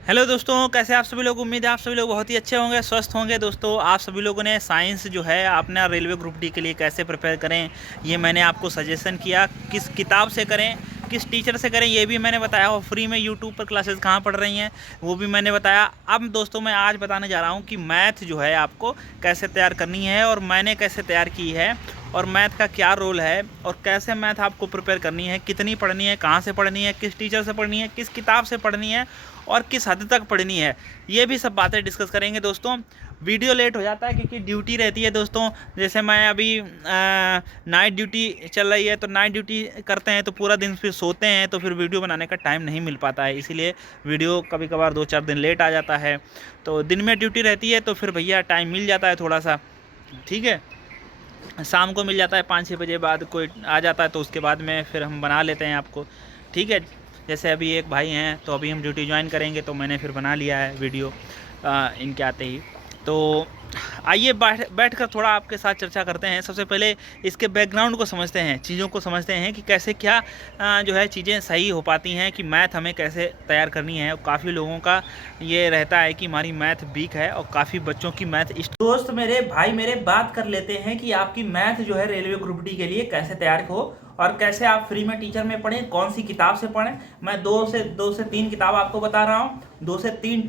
Hello दोस्तों, कैसे आप सभी लोग। उम्मीद है आप सभी लोग बहुत ही अच्छे होंगे, स्वस्थ होंगे। दोस्तों, आप सभी लोगों ने साइंस जो है अपना रेलवे ग्रुप डी के लिए कैसे प्रिपेयर करें, ये मैंने आपको सजेशन किया। किस किताब से करें, किस टीचर से करें, ये भी मैंने बताया। और फ्री में यूट्यूब पर क्लासेस कहाँ पढ़ रही हैं, वो भी मैंने बताया। अब दोस्तों, मैं आज बताने जा रहा हूँ कि मैथ जो है आपको कैसे तैयार करनी है और मैंने कैसे तैयार की है, और मैथ का क्या रोल है, और कैसे मैथ आपको प्रिपेयर करनी है, कितनी पढ़नी है, कहाँ से पढ़नी है, किस टीचर से पढ़नी है, किस किताब से पढ़नी है, और किस हद तक पढ़नी है। ये भी सब बातें डिस्कस करेंगे दोस्तों। वीडियो लेट हो जाता है क्योंकि ड्यूटी रहती है दोस्तों। जैसे मैं अभी नाइट ड्यूटी चल रही है, तो नाइट ड्यूटी करते हैं तो पूरा दिन फिर सोते हैं, तो फिर वीडियो बनाने का टाइम नहीं मिल पाता है। इसीलिए वीडियो कभी कभार 2-4 दिन लेट आ जाता है। तो दिन में ड्यूटी रहती है तो फिर भैया टाइम मिल जाता है थोड़ा सा, ठीक है। शाम को मिल जाता है 5-6 बजे बाद कोई आ जाता है, तो उसके बाद में फिर हम बना लेते हैं आपको, ठीक है। जैसे अभी एक भाई हैं, तो अभी हम ड्यूटी ज्वाइन करेंगे, तो मैंने फिर बना लिया है वीडियो इनके आते ही। तो आइए बैठ कर थोड़ा आपके साथ चर्चा करते हैं। सबसे पहले इसके बैकग्राउंड को समझते हैं, चीज़ों को समझते हैं कि कैसे क्या जो है चीज़ें सही हो पाती हैं, कि मैथ हमें कैसे तैयार करनी है। और काफ़ी लोगों का ये रहता है कि हमारी मैथ वीक है, और काफ़ी बच्चों की मैथ। दोस्त मेरे, भाई मेरे, बात कर लेते हैं कि आपकी मैथ जो है रेलवे ग्रुप डी के लिए कैसे तैयार हो, और कैसे आप फ्री में टीचर में पढ़ें, कौन सी किताब से पढ़ें। मैं दो से तीन किताब आपको बता रहा हूँ। 2 से 3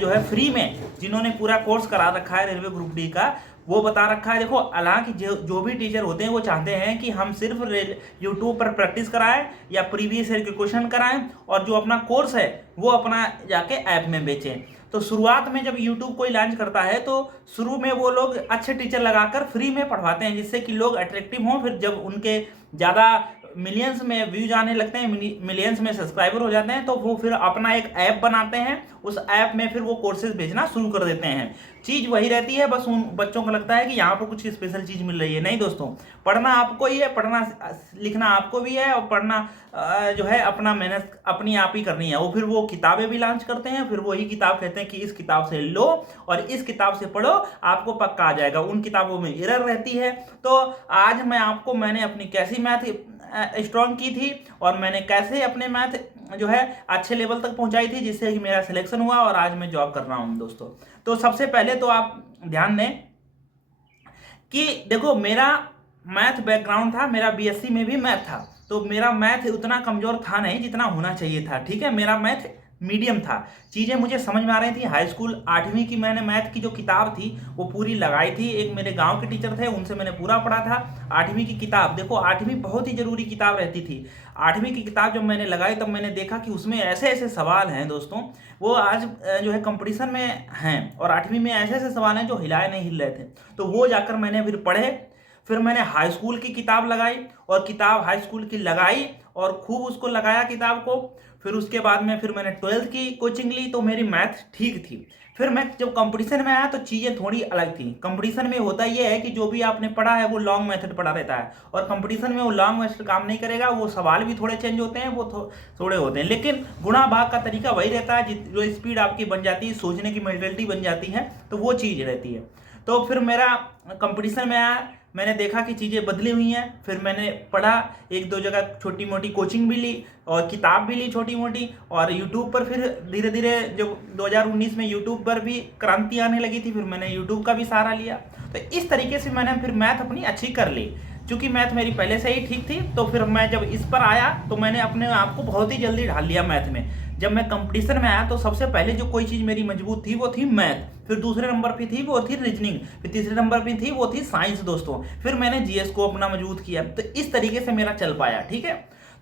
जो है फ्री में, जिन्होंने पूरा कोर्स करा रखा है रेलवे ग्रुप डी का, वो बता रखा है। देखो, हालांकि जो भी टीचर होते हैं वो चाहते हैं कि हम सिर्फ यूट्यूब पर प्रैक्टिस कराएं या प्रीवियस ईयर के क्वेश्चन कराएं, और जो अपना कोर्स है वो अपना जाके ऐप में बेचें। तो शुरुआत में जब यूट्यूब कोई लॉन्च करता है, तो शुरू में वो लोग अच्छे टीचर लगाकर फ्री में पढ़वाते हैं, जिससे कि लोग अट्रैक्टिव हों। फिर जब उनके ज़्यादा मिलियंस में व्यूज आने लगते हैं, मिलियंस में सब्सक्राइबर हो जाते हैं, तो वो फिर अपना एक ऐप बनाते हैं। उस ऐप में फिर वो कोर्सेज भेजना शुरू कर देते हैं। चीज़ वही रहती है, बस उन बच्चों को लगता है कि यहाँ पर कुछ स्पेशल चीज़ मिल रही है। नहीं दोस्तों, पढ़ना आपको ही है, पढ़ना लिखना आपको भी है, और पढ़ना जो है अपना मेहनत अपनी आप ही करनी है। वो फिर वो किताबें भी लॉन्च करते हैं, फिर वही किताब कहते हैं कि इस किताब से लो और इस किताब से पढ़ो, आपको पक्का आ जाएगा। उन किताबों में एरर रहती है। तो आज मैंने अपनी कैसी मैथ स्ट्रॉन्ग की थी, और मैंने कैसे अपने मैथ जो है अच्छे लेवल तक पहुंचाई थी, जिससे कि मेरा सिलेक्शन हुआ और आज मैं जॉब कर रहा हूं दोस्तों। तो सबसे पहले तो आप ध्यान दें कि देखो, मेरा मैथ बैकग्राउंड था, मेरा बीएससी में भी मैथ था। तो मेरा मैथ उतना कमजोर था नहीं जितना होना चाहिए था, ठीक है। मेरा मैथ मीडियम था, चीज़ें मुझे समझ में आ रही थी। हाई स्कूल 8वीं की मैंने मैथ की जो किताब थी वो पूरी लगाई थी। एक मेरे गांव के टीचर थे, उनसे मैंने पूरा पढ़ा था। 8वीं की किताब, देखो 8वीं बहुत ही जरूरी किताब रहती थी। 8वीं की किताब जब मैंने लगाई, तब मैंने देखा कि उसमें ऐसे ऐसे सवाल हैं दोस्तों, वो आज जो है कंपटीशन में हैं। और 8वीं में ऐसे ऐसे सवाल हैं जो हिलाए नहीं हिल रहे थे। तो वो जाकर मैंने फिर पढ़े। फिर मैंने हाई स्कूल की किताब लगाई, और किताब हाई स्कूल की लगाई और खूब उसको लगाया किताब को। फिर उसके बाद में फिर मैंने 12th की कोचिंग ली, तो मेरी मैथ ठीक थी। फिर मैं जब कंपटीशन में आया तो चीज़ें थोड़ी अलग थी। कंपटीशन में होता ये है कि जो भी आपने पढ़ा है वो लॉन्ग मेथड पढ़ा रहता है, और कंपटीशन में वो लॉन्ग मेथड काम नहीं करेगा। वो सवाल भी थोड़े चेंज होते हैं, वो थोड़े होते हैं, लेकिन गुणा भाग का तरीका वही रहता है। जो स्पीड आपकी बन जाती है, सोचने की मेंटलिटी बन जाती है, तो वो चीज़ रहती है। तो फिर मेरा कंपटीशन में आया, मैंने देखा कि चीज़ें बदली हुई हैं। फिर मैंने पढ़ा, 1-2 जगह छोटी मोटी कोचिंग भी ली और किताब भी ली छोटी मोटी। और यूट्यूब पर फिर धीरे धीरे जब 2019 में यूट्यूब पर भी क्रांति आने लगी थी, फिर मैंने यूट्यूब का भी सहारा लिया। तो इस तरीके से मैंने फिर मैथ अपनी अच्छी कर ली। चूँकि मैथ मेरी पहले से ही ठीक थी, तो फिर मैं जब इस पर आया तो मैंने अपने आप को बहुत ही जल्दी ढाल लिया मैथ में। जब मैं कंपटीशन में आया तो सबसे पहले जो कोई चीज़ मेरी मजबूत थी वो थी मैथ। फिर दूसरे नंबर पे थी वो थी रीजनिंग। फिर तीसरे नंबर पे थी वो थी साइंस दोस्तों। फिर मैंने जीएस को अपना मजबूत किया। तो इस तरीके से मेरा चल पाया, ठीक है।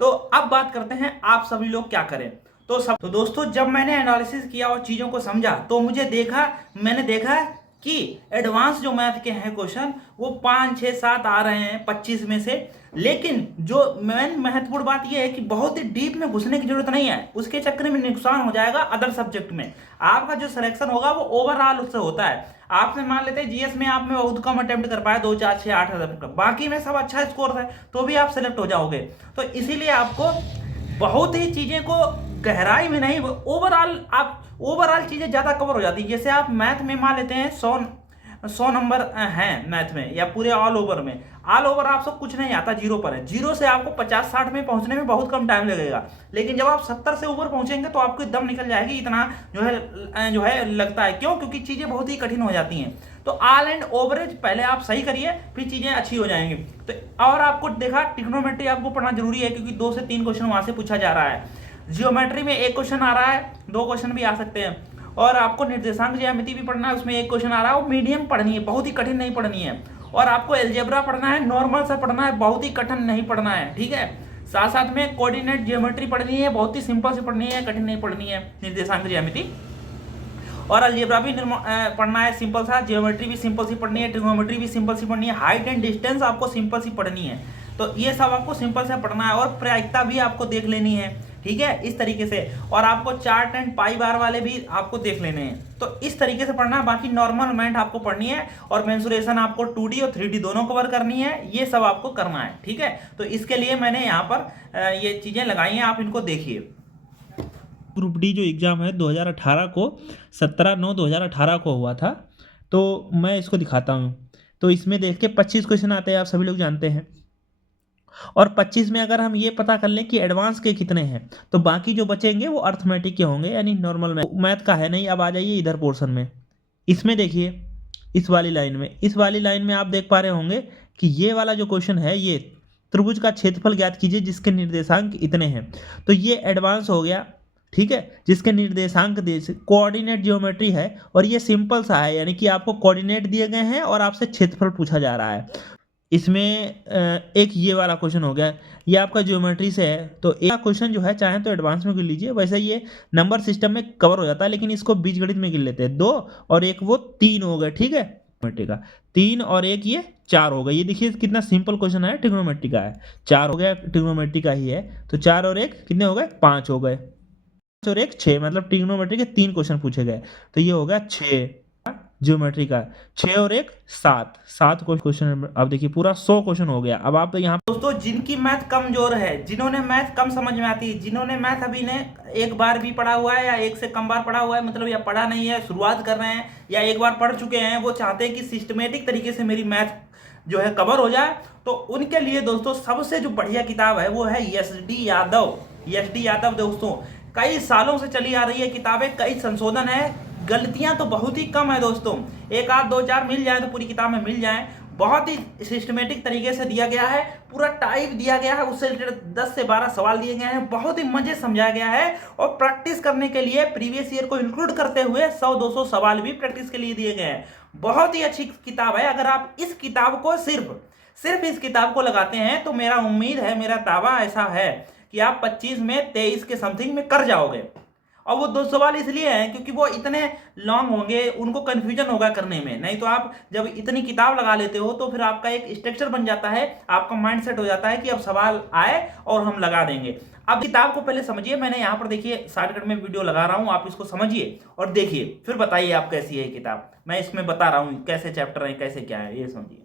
तो अब बात करते हैं आप सभी लोग क्या करें। तो दोस्तों, जब मैंने एनालिसिस किया और चीज़ों को समझा, तो मैंने देखा कि एडवांस जो मैथ के हैं क्वेश्चन, वो 5, 6, 7 आ रहे हैं 25 में से। लेकिन जो मेन महत्वपूर्ण बात यह है कि बहुत ही डीप में घुसने की जरूरत नहीं है, उसके चक्कर में नुकसान हो जाएगा अदर सब्जेक्ट में। आपका जो सिलेक्शन होगा वो ओवरऑल उससे होता है। आपने मान लेते हैं जीएस में आप में बहुत कम अटेम्प्ट कर पाए, 2, 4, 6, 8 अटेम्प्ट, बाकी में सब अच्छा स्कोर है, तो भी आप सेलेक्ट हो जाओगे। तो इसीलिए आपको बहुत ही चीज़ें को गहराई में नहीं, ओवरऑल चीज़ें ज़्यादा कवर हो जाती है। जैसे आप मैथ में मान लेते हैं 100 100 नंबर हैं मैथ में या पूरे ऑल ओवर में, ऑल ओवर आपको कुछ नहीं आता, जीरो पर है। जीरो से आपको 50-60 में पहुंचने में बहुत कम टाइम लगेगा, लेकिन जब आप 70 से ऊपर पहुंचेंगे तो आपको दम निकल जाएगी, इतना जो है लगता है। क्यों? क्योंकि चीज़ें बहुत ही कठिन हो जाती हैं। तो ऑल एंड ओवरेज पहले आप सही करिए, फिर चीज़ें अच्छी हो जाएंगी। तो और आपको देखा ट्रिग्नोमेट्री आपको पढ़ना जरूरी है, क्योंकि 2 से 3 क्वेश्चन वहाँ से पूछा जा रहा है। जियोमेट्री में 1 क्वेश्चन आ रहा है, 2 क्वेश्चन भी आ सकते हैं। और आपको निर्देशांक ज्यामिति भी पढ़ना है, उसमें 1 क्वेश्चन आ रहा है, वो मीडियम पढ़नी है, बहुत ही कठिन नहीं पढ़नी है। और आपको एलजेब्रा पढ़ना है, नॉर्मल सा पढ़ना है, बहुत ही कठिन नहीं पढ़ना है, ठीक है। साथ साथ में कोऑर्डिनेट ज्योमेट्री पढ़नी है, बहुत ही सिंपल से पढ़नी है, कठिन नहीं पढ़नी है निर्देशांक ज्यामिति। और अलजेब्रा भी पढ़ना है सिंपल सा, जियोमेट्री भी सिंपल सी पढ़नी है, ट्रिग्नोमेट्री भी सिंपल सी पढ़नी है, हाइट एंड डिस्टेंस आपको सिंपल सी पढ़नी है। तो ये सब आपको सिंपल से पढ़ना है, और प्रायिकता भी आपको देख लेनी है, ठीक है, इस तरीके से। और आपको चार्ट एंड पाई बार वाले भी आपको देख लेने हैं। तो इस तरीके से पढ़ना है। बाकी नॉर्मल मैथ आपको पढ़नी है, और मेंसुरेशन आपको 2D और 3D दोनों कवर करनी है, ये सब आपको करना है, ठीक है। तो इसके लिए मैंने यहाँ पर ये चीज़ें लगाई हैं, आप इनको देखिए। ग्रुप डी जो एग्ज़ाम है 2018 को, 17/9/2018 को हुआ था। तो मैं इसको दिखाता हूँ। तो इसमें देख के 25 क्वेश्चन आते हैं, आप सभी लोग जानते हैं। और 25 में अगर हम ये पता कर लें कि एडवांस के कितने हैं, तो बाकी जो बचेंगे वो अर्थमेटिक के होंगे, यानी नॉर्मल मैथ का है नहीं। अब आ जाइए इधर पोर्शन में। इसमें देखिए, इस वाली लाइन में आप देख पा रहे होंगे कि ये वाला जो क्वेश्चन है, ये त्रिभुज का क्षेत्रफल ज्ञात कीजिए जिसके निर्देशांक इतने हैं। तो ये एडवांस हो गया, ठीक है, जिसके निर्देशांक कोऑर्डिनेट ज्योमेट्री है, और ये सिंपल सा है, यानी कि आपको कोऑर्डिनेट दिए गए हैं और आपसे क्षेत्रफल पूछा जा रहा है। इसमें एक ये वाला क्वेश्चन हो गया, ये आपका ज्योमेट्री से है। तो एक क्वेश्चन जो है चाहे तो एडवांस में गिन लीजिए, वैसे ये नंबर सिस्टम में कवर हो जाता है, लेकिन इसको बीजगणित में गिन लेते हैं। 2 और 1 वो 3 हो गए, ठीक है, ट्रिग्नोमेट्री का 3 और 1 ये 4 हो गए। ये देखिए कितना सिंपल क्वेश्चन है, ट्रिग्नोमेट्री का है, 4 हो गया, ट्रिग्नोमेट्री का ही है। तो 4 और 1 कितने हो गए? 5 हो गए, 5 और 1 6, मतलब ट्रिग्नोमेट्री के 3 क्वेश्चन पूछे गए। तो ये हो गया 6 ज्योमेट्री का, 6 और 1 7 क्वेश्चन। अब देखिए पूरा 100 क्वेश्चन हो गया। अब आप यहाँ दोस्तों जिनकी मैथ कमजोर है, जिन्होंने मैथ कम समझ में आती है, जिन्होंने मैथ अभी ने एक बार भी पढ़ा हुआ है या एक से कम बार पढ़ा हुआ है, मतलब या पढ़ा नहीं है, शुरुआत कर रहे हैं, या एक बार पढ़ चुके हैं, वो चाहते हैं कि सिस्टमेटिक तरीके से मेरी मैथ जो है कवर हो जाए, तो उनके लिए दोस्तों सबसे जो बढ़िया किताब है वो है एस.डी. यादव दोस्तों। कई सालों से चली आ रही है किताबें, कई संशोधन है, गलतियां तो बहुत ही कम है दोस्तों, 1 आध 2 4 मिल जाए तो पूरी किताब में मिल जाए। बहुत ही सिस्टमेटिक तरीके से दिया गया है, पूरा टाइप दिया गया है, उससे रिलेटेड 10 से 12 सवाल दिए गए हैं, बहुत ही मजे समझाया गया है। और प्रैक्टिस करने के लिए प्रीवियस ईयर को इंक्लूड करते हुए 100-200 सवाल भी प्रैक्टिस के लिए दिए गए हैं। बहुत ही अच्छी किताब है। अगर आप इस किताब को सिर्फ इस किताब को लगाते हैं, तो मेरा उम्मीद है, मेरा दावा ऐसा है कि आप 25 में 23 के समथिंग में कर जाओगे। और वो 2 सवाल इसलिए हैं क्योंकि वो इतने लॉन्ग होंगे, उनको कन्फ्यूजन होगा करने में। नहीं तो आप जब इतनी किताब लगा लेते हो तो फिर आपका एक स्ट्रक्चर बन जाता है, आपका माइंड सेट हो जाता है कि अब सवाल आए और हम लगा देंगे। अब किताब को पहले समझिए, मैंने यहाँ पर देखिए शॉर्टकट में वीडियो लगा रहा हूँ, आप इसको समझिए और देखिए, फिर बताइए आप कैसी है किताब। मैं इसमें बता रहा हूँ कैसे चैप्टर है, कैसे क्या है, ये समझिए।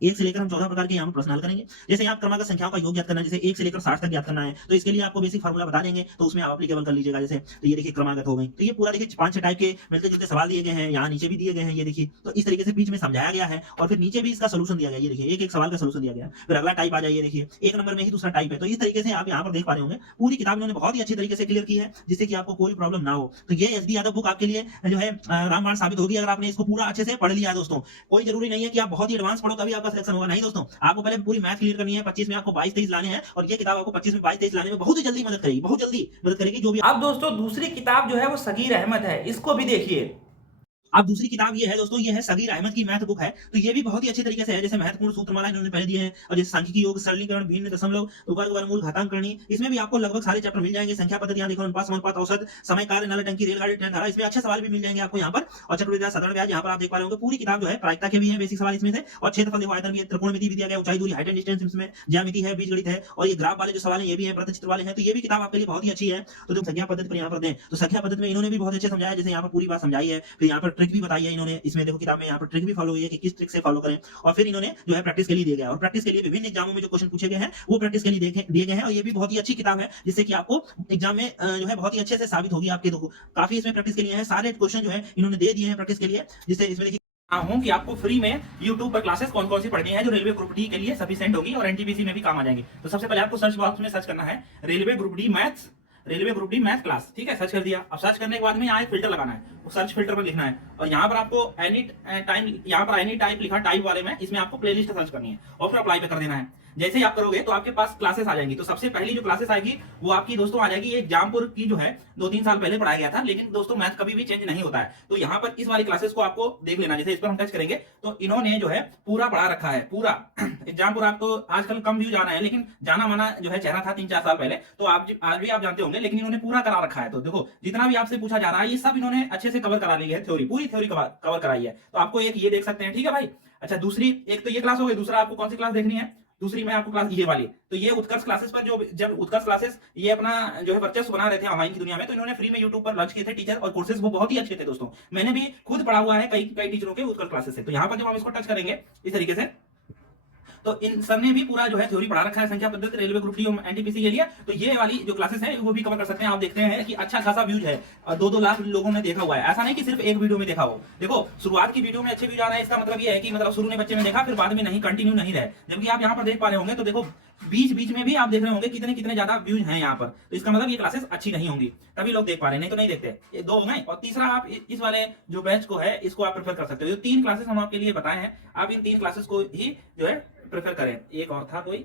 1 से लेकर हम 14 प्रकार के यहाँ पर प्रश्न हल करेंगे। जैसे आप क्रमागत संख्याओं का योग ज्ञात करना है, जैसे 1 से लेकर 60 तक ज्ञात करना है, तो इसके लिए आपको बेसिक फार्मूला बता देंगे, तो उसमें आप एप्लीकेबल कर लीजिएगा। जैसे तो ये देखिए क्रमागत हो गई, तो ये पूरा देखिए 5-6 टाइप के मिलते जुलते सवाल दिए गए हैं, यहाँ नीचे भी दिए गए हैं, ये देखिए। तो इस तरीके से बीच में समझाया गया है, और फिर नीचे भी इसका सोल्यूशन दिया गया, ये देखिए एक सवाल का सोल्यूशन दिया गया। फिर अगला टाइप आ जाइए, देखिए 1 नंबर में ही दूसरा टाइप है। तो इस तरीके से आप यहाँ पर देख पा रहे होंगे, पूरी किताब इन्होंने बहुत ही अच्छी तरीके से क्लियर की है, जिससे कि आपको कोई प्रॉब्लम ना हो। तो ये एस.डी. यादव बुक आपके लिए जो है रामबाण साबित होगी, अगर आपने इसको पूरा अच्छे से पढ़ लिया है दोस्तों। कोई जरूरी नहीं है कि आप बहुत ही एडवांस पढ़ो तभी आपका सिलेक्शन होगा, नहीं दोस्तों। आपको पहले पूरी मैथ क्लियर करनी है, 25 में आपको 22-23 लाने हैं, और ये किताब आपको 25 में 22-23 लाने में बहुत ही जल्दी मदद करेगी, बहुत जल्दी मदद करेगी। जो भी अब दोस्तों दूसरी किताब जो है वो सगीर अहमद है, इसको भी देखिए। अब दूसरी किताब ये है दोस्तों, ये है सगीर अहमद की मैथ बुक है। तो ये भी बहुत ही अच्छी तरीके से है, जैसे महत्वपूर्ण सूत्रमाला इन्होंने पहले दिए हैं, और जैसे सांख्यिकी योग, सरलीकरण, भिन्न दशमलव, वर्ग, वर्गमूल, घातांक करनी, इसमें भी आपको लगभग सारे चैप्टर मिल जाएंगे। संख्या पद्धति यहाँ देखो, अनुपात, समानुपात, औसत, समय, कार्य, नल, टंकी, रेलगाड़ी, ट्रेन, धारा, इसमें अच्छे सवाल भी मिल जाएंगे आपको यहाँ पर। और चक्रवृद्धि ब्याज, साधारण ब्याज, यहाँ पर आप देख पा रहे होंगे पूरी किताब जो है प्रायिकता के भी है, बेसिक सवाल इसमें से, और क्षेत्रफल देखो, आयतन भी, त्रिकोणमिति भी दिया गया, ऊंचाई, दूरी, हाइट एंड डिस्टेंस, इसमें ज्यामिति है, बीजगणित है, और ये ग्राफ वाले जो सवाल है ये भी है, प्रत्यचित्र वाले हैं। तो ये भी किताब आपके लिए बहुत ही अच्छी है। तो तुम संख्या पद्धति पर यहाँ पर दें, तो संख्या पद्धति में इन्होंने भी बहुत अच्छे समझाया, जैसे यहाँ पर पूरी बात समझाई है। फिर यहाँ पर ट्रिक भी बताई है इन्होंने, इसमें देखो किताब में यहाँ पर ट्रिक भी फॉलो हुई है कि किस ट्रिक से फॉलो करें। और फिर इन्होंने जो है प्रैक्टिस के लिए दिया गया, और प्रैक्टिस के लिए विभिन्न एग्जामों में जो क्वेश्चन पूछे गए हैं वो प्रैक्टिस के लिए दिए गए हैं। और ये भी बहुत ही अच्छी किताब है, जिससे कि आपको एग्जाम में जो है बहुत ही अच्छे से साबित होगी आपके। देखो काफी इसमें प्रैक्टिस के लिए है, सारे क्वेश्चन जो है इन्होंने दे दिए हैं प्रैक्टिस के लिए, जिससे इसमें देखिए हूँ कि आपको फ्री में YouTube पर क्लासेस कौन कौन सी पढ़नी है जो रेलवे ग्रुप डी के लिए सफिशिएंट होगी और एनटीपीसी में भी काम आ जाएंगी। तो सबसे पहले आपको सर्च बॉक्स में सर्च करना है railway group D maths, railway group D math class, ठीक है। सर्च कर दिया। अब सर्च करने के बाद में यहाँ एक फिल्टर लगाना है, वो सर्च फिल्टर पर लिखना है और यहाँ पर आपको एनी टाइम, यहाँ पर एनी टाइप लिखा टाइप वाले में, इसमें आपको प्लेलिस्ट सर्च करनी है और फिर अप्लाई पे कर देना है। जैसे ही आप करोगे तो आपके पास क्लासेस आ जाएंगी। तो सबसे पहली जो क्लासेस आएगी वो आपकी दोस्तों आ जाएगी एक जामपुर की, जो है 2-3 साल पहले पढ़ाया गया था, लेकिन दोस्तों मैथ कभी भी चेंज नहीं होता है। तो यहाँ पर इस वाली क्लासेस को आपको देख लेना। जैसे इस पर हम टच करेंगे तो इन्होंने जो है पूरा पढ़ा रखा है, पूरा एग्जामपुर। आपको आजकल कम व्यू जाना है, लेकिन जाना माना जो है चेहरा था 3-4 साल पहले, तो आप आज भी आप जानते होंगे, लेकिन इन्होंने पूरा करा रखा है। तो देखो जितना भी आपसे पूछा जा रहा है ये सब इन्होंने अच्छे से कवर करा ली है, थ्योरी, पूरी थ्योरी कवर कराई है। तो आपको एक ये देख सकते हैं, ठीक है भाई। अच्छा, दूसरी एक तो ये क्लास हो गई। दूसरा आपको कौन सी क्लास देखनी है? दूसरी में आपको क्लास ये वाली, तो ये उत्कर्ष क्लासेस पर, जो जब उत्कर्ष क्लासेस ये अपना जो है वर्चस्व बना रहे थे ऑनलाइन की दुनिया में, तो इन्होंने फ्री में यूट्यूब पर लॉन्च किए थे टीचर और कोर्सेज, वो बहुत ही अच्छे थे दोस्तों। मैंने भी खुद पढ़ा हुआ है कई टीचरों के उत्कर्ष क्लासेस से। तो यहाँ पर जब हम इसको टच करेंगे इस तरीके से, तो इन सब ने भी पूरा जो है थ्योरी पढ़ा रखा है, संख्या पद्धति, रेलवे ग्रुप डी और एनटीपीसी के लिए। तो ये वाली जो क्लासेस है वो भी कवर कर सकते हैं। आप देखते हैं कि अच्छा खासा व्यूज है और 2-2 लाख लोगों ने देखा हुआ है। ऐसा नहीं कि सिर्फ एक वीडियो में देखा हो। देखो शुरुआत की वीडियो में अच्छे व्यूज आ रहे हैं, इसका मतलब ये है कि मतलब शुरू में बच्चे में देखा, फिर बाद में नहीं, कंटिन्यू नहीं रहे। जबकि आप यहाँ पर देख पा रहे होंगे तो देखो बीच में भी आप देख रहे होंगे कितने ज्यादा व्यूज हैं यहाँ पर। तो इसका मतलब ये क्लासेस अच्छी नहीं होंगी, तभी लोग देख पा रहे हैं, नहीं तो नहीं देखते। ये 2 हो गए। और तीसरा, आप इस वाले जो बैच को है इसको आप प्रेफर कर सकते हो। ये 3 क्लासेस हम आपके लिए बताए हैं, आप इन 3 क्लासेस को ही जो है प्रेफर करें। एक और था कोई,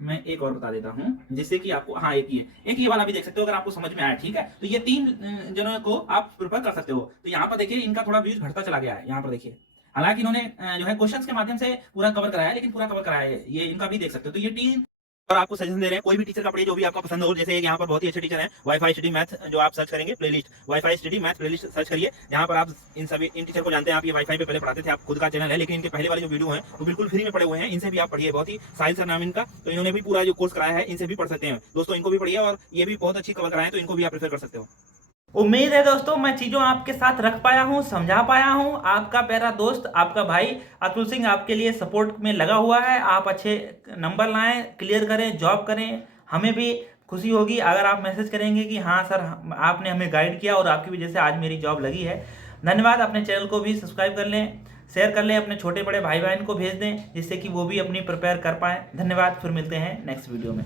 मैं एक और बता देता हूं जिससे कि आपको, हाँ एक ये वाला भी देख सकते हो अगर आपको समझ में आया, ठीक है। तो ये 3 जनों को आप प्रेफर कर सकते हो। तो यहाँ पर देखिए इनका थोड़ा व्यूज घटता चला गया है, यहाँ पर देखिए। हालांकि इन्होंने जो है क्वेश्चंस के माध्यम से पूरा कवर कराया है, लेकिन पूरा कवर कराया है, ये इनका भी देख सकते हो। तो ये 3 और आपको सजेशन दे रहे हैं, कोई भी टीचर का पढ़िए जो भी आपको पसंद हो। जैसे यहाँ पर बहुत ही अच्छे टीचर हैं, वाईफाई स्टडी मैथ, जो आप सर्च करेंगे playlist, wifi study math playlist search करिए। यहाँ पर आप इन टीचर को जानते हैं, आप ये वाईफाई पे पहले पढ़ाते थे, आप खुद का चैनल है, लेकिन इनके पहले वाले जो वीडियो है वो बिल्कुल फ्री में पढ़े हुए हैं, इनसे भी आप पढ़िए। बहुत ही साहिल सर नाम इनका, तो इन्होंने भी पूरा जो कोर्स कराया है, इनसे भी पढ़ सकते हैं दोस्तों, इनको भी पढ़िए और ये भी बहुत अच्छी कवर कराए, तो इनको भी आप प्रेफर कर सकते हो। उम्मीद है दोस्तों मैं चीज़ों आपके साथ रख पाया हूं, समझा पाया हूं। आपका प्यारा दोस्त, आपका भाई अतुल सिंह आपके लिए सपोर्ट में लगा हुआ है। आप अच्छे नंबर लाएं, क्लियर करें, जॉब करें। हमें भी खुशी होगी अगर आप मैसेज करेंगे कि हाँ सर आपने हमें गाइड किया और आपकी वजह से आज मेरी जॉब लगी है। धन्यवाद। अपने चैनल को भी सब्सक्राइब कर लें, शेयर कर लें, अपने छोटे बड़े भाई बहन को भेज दें, जिससे कि वो भी अपनी प्रिपेयर कर पाएँ। धन्यवाद। फिर मिलते हैं नेक्स्ट वीडियो में।